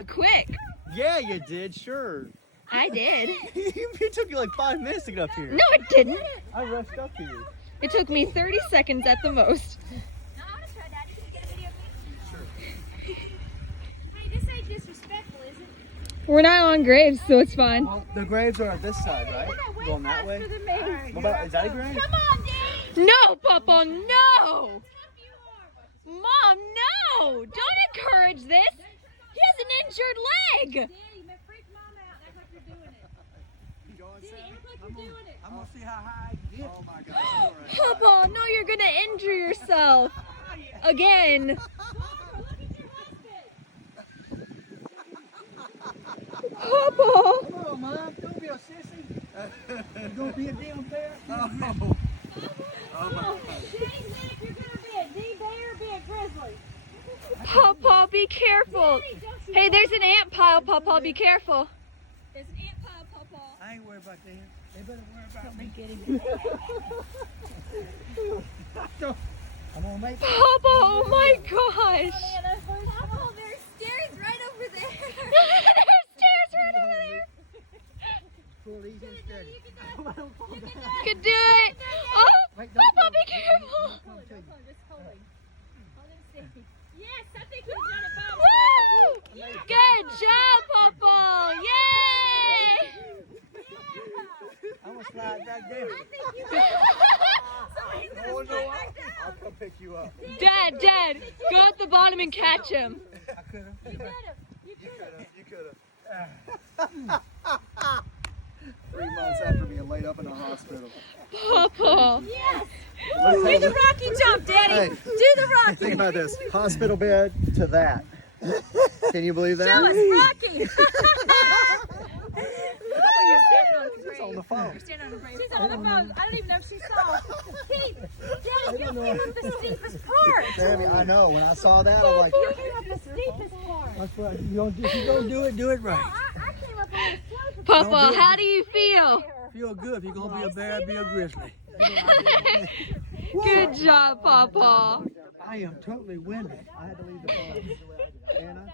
up quick. Yeah, you did, sure. I did. It took you like 5 minutes to get up here. No, it didn't. I rushed up to you. It took me 30 seconds at the most. No, I want to try that. Can you get a video of me? Sure. Hey, this ain't disrespectful, is it? We're not on graves, so it's fine. Well, the graves are on this side, right? Going that way? What about, is that a grave? Come on, Dave! No, Pawpaw, no! Mom, no! Don't encourage this! He has an injured leg! Daddy, man, freak Mom out. Act like you're doing it. You going, Daddy, Sammy? act like you're doing it. I'm gonna see how high I can get. Oh my gosh. Pawpaw, no, you're gonna injure yourself. Again. Look at your husband. Pawpaw. Come on, Mom. Don't be a sissy. You gonna be a damn bear? Oh. Oh my God. Daddy said if you're going to be a D-bear, be a grizzly. Pawpaw, be careful. Hey, there's an ant pile, Pawpaw, be careful. There's an ant pile, Pawpaw. I ain't worried about them. They better worry about me. I'm gonna make it. Pawpaw, oh my gosh. Pawpaw, there's stairs right over there. There's stairs right over there. Pull these in steady. You can do it. You can do You it. can do it. Oh, Pawpaw, be careful. Hold it, just hold it. Hold it steady. Yes, I think we've done it, Bob. Woo! Good job, Pawpaw. Yay! I'm gonna slide back there. I think you did. Somebody's Oh, going to no, slide back down. I'll come pick you up. Dad, go at the bottom and catch him. I could have. You could have. You could have. You could have. 3 months after being laid up in the hospital. Pawpaw. Yes. Look, Do the Rocky jump, Daddy. Hey. Do the Rocky. Think about this. Hospital bed to that. Can you believe that? Show us Rocky. It's on the phone. She's on the phone. I don't even know if she saw. Keith, Daddy, you came up the steepest part. Sammy, I know. When I saw that, I was like, You came up the steepest part. that's right. If you're going to do it right. I came up on the slopest Pawpaw, how do you feel? Feel good. If you're going to be a bear, be a grizzly. Good job, Pawpaw. I am totally winded. I had to leave the phone. Anna?